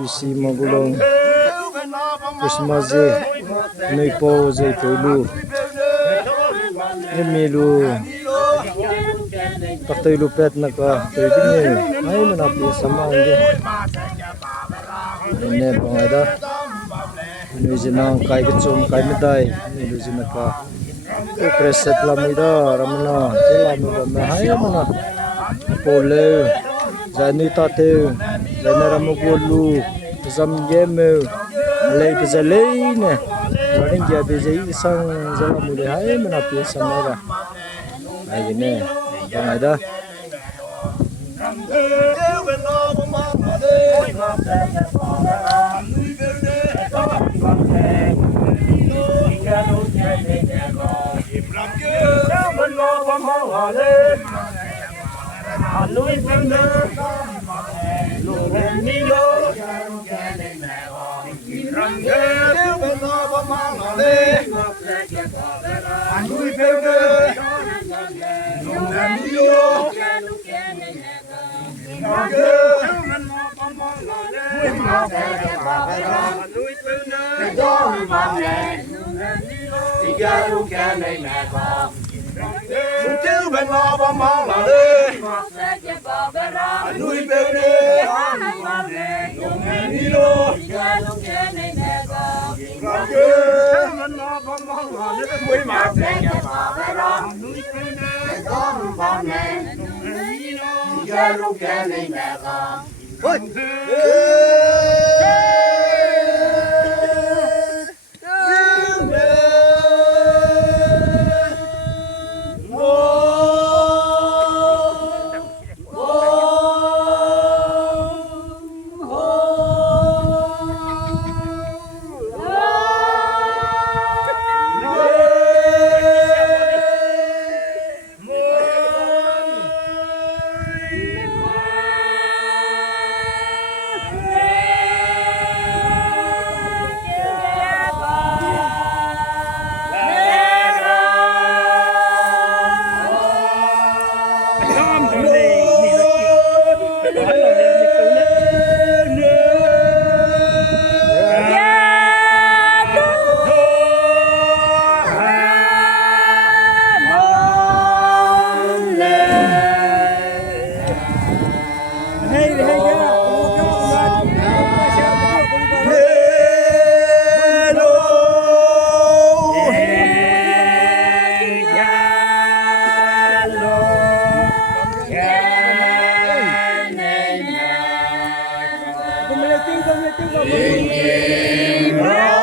Isi magulong Christmas Noi po zay tulu Emilu Kaktoy lupet na ka Tuwing niya Ay manapi sama hindi Ini pangada Ini zinang kai kecum kai medai Ini zinang ka Preset lamida ramana Jelami bama Hai mana Pole Zani tate Zani ramukulu Zeme Lei bezalei ne Orang dia bezai isang Zalamu le hai manapi sama ra Hai gini pangada Tinggal